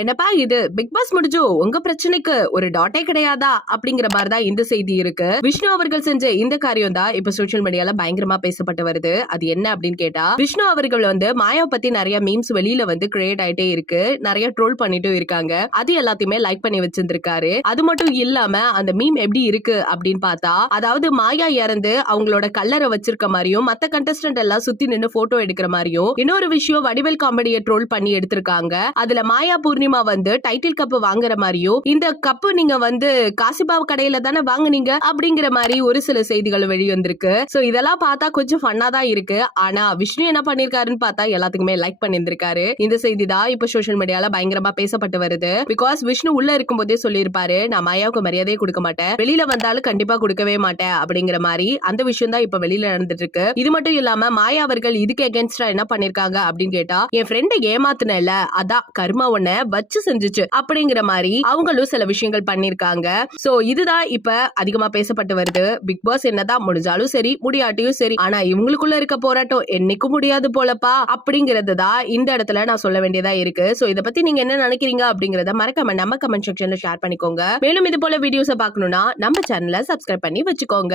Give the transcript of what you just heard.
என்னப்பா இது big pass முடிஞ்சோ உங்க பிரச்சனைக்கு ஒரு டாட்டே கிடையாதா அப்படிங்கிற மாதிரி தான் இந்த செய்தி இருக்கு. விஷ்ணு அவர்கள் செஞ்ச இந்த காரியம் தான் இப்ப சோசியல் மீடியால பயங்கரமா பேசப்பட்டு வருது. அது என்ன அப்படின்னு கேட்டா, விஷ்ணு அவர்கள் மாயா பத்தி நிறைய மீம்ஸ் வெளியில கிரியேட் ஆயிட்டே இருக்கு, நிறைய ட்ரோல் பண்ணிட்டு இருக்காங்க. அது எல்லாத்தையுமே லைக் பண்ணி வச்சிருந்திருக்காரு. அது மட்டும் இல்லாம அந்த மீம் எப்படி இருக்கு அப்படின்னு பார்த்தா, அதாவது மாயா இறந்து அவங்களோட கல்லறை வச்சிருக்க மாதிரியும் மத்த கண்டஸ்டன்ட் எல்லாம் சுத்தி நின்னு போட்டோ எடுக்கிற மாதிரியும் இன்னொரு விஷயம் வடிவேல் காமெடியை ட்ரோல் பண்ணி எடுத்திருக்காங்க. அதுல மாயா பூர்ணிமா டைட்டில் கப் வாங்குற மாதிரியும் இந்த கப்பு நீங்க காசிபாவ கடையில தானே வாங்குனீங்க அப்படிங்கிற மாதிரி ஒரு சில செய்திகள் வெளிவந்திருக்கு. சோ இதெல்லாம் பார்த்தா கொஞ்சம் ஃபன்னா தான் இருக்கு. ஆனா விஷ்ணு என்ன பண்ணிருக்காருன்னு பார்த்தா எல்லாத்துக்குமே லைக் பண்ணிருக்காரு. இந்த செய்தி தான் இப்ப சோசியல் மீடியால பயங்கரமா பேசப்பட்டு வருது. பிகாஸ் விஷ்ணு உள்ள இருக்கும் போதே சொல்லியிருப்பாரு, நான் மாயாவுக்கு மரியாதையே கொடுக்க மாட்டேன், வெளியில வந்தாலும் கண்டிப்பா கொடுக்கவே மாட்டேன் அப்படிங்கிற மாதிரி. அந்த விஷயம் தான் இப்ப வெளியில நடந்துட்டு இருக்கு. இது மட்டும் இல்லாம மாயா அவர்கள் இதுக்கு எகென்ஸ்டா என்ன பண்ணிருக்காங்க அப்படின்னு கேட்டா, என் ஃப்ரெண்டை ஏமாத்துனல அதான் கர்மா ஒன்ன வச்சு செஞ்சுச்சு அப்படிங்கிற மாதிரி அவங்களும் சில விஷயங்கள் பண்ணிருக்காங்க. சோ இதுதான் இப்ப அதிகமா பேசப்பட்டு வருது. பிக் பாஸ் என்னதான் முடிஞ்சாலும் சரி முடியாட்டியும் சரி, ஆனா இவங்களுக்குள்ள இருக்க போராட்டம் என்னைக்கும் முடியாது போலப்பா அப்படிங்கிறது தான் இந்த இடத்துல நான் சொல்ல வேண்டியதா இருக்கு. சோ இத பத்தி நீங்க என்ன நினைக்கிறீங்க அப்படிங்கறத மறக்காம நம்ம கமெண்ட் செக்ஷன்ல ஷேர் பண்ணிக்கோங்க. மேலும் இது போல வீடியோஸை பார்க்கணும்னா நம்ம சேனலை சப்ஸ்கிரைப் பண்ணி வச்சுக்கோங்க.